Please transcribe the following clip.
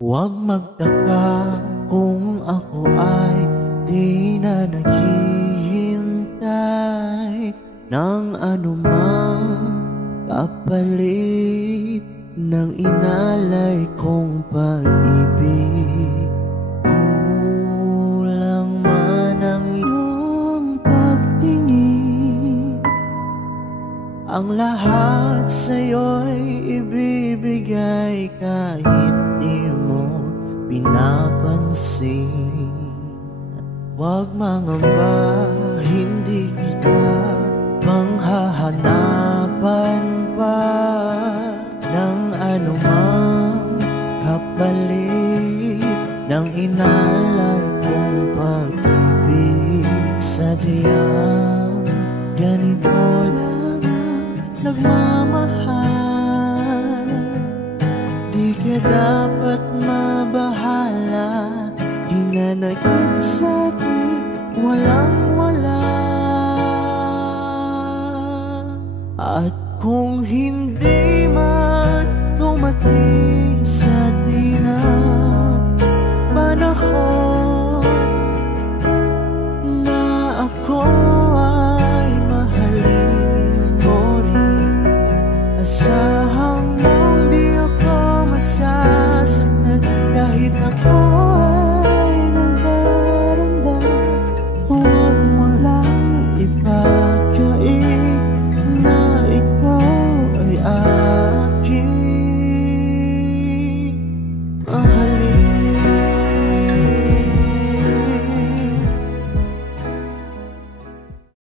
Huwag magtaka kung ako ay di na naghihintay ng anumang kapalit ng inalay kong pag-ibig. Kulang man ang iyong pagtingin, ang lahat sa'yo'y ibibigay kahit di mo pinapansin. Huwag mangamba, hindi kita panghahanapan pa ng anumang kapalit ng inalay kong pag-ibig. Sadyang ganito lang ang nagmamahal, di ka dapat mabahala. Hinanakit sa'tin walang-wala, at kung hindi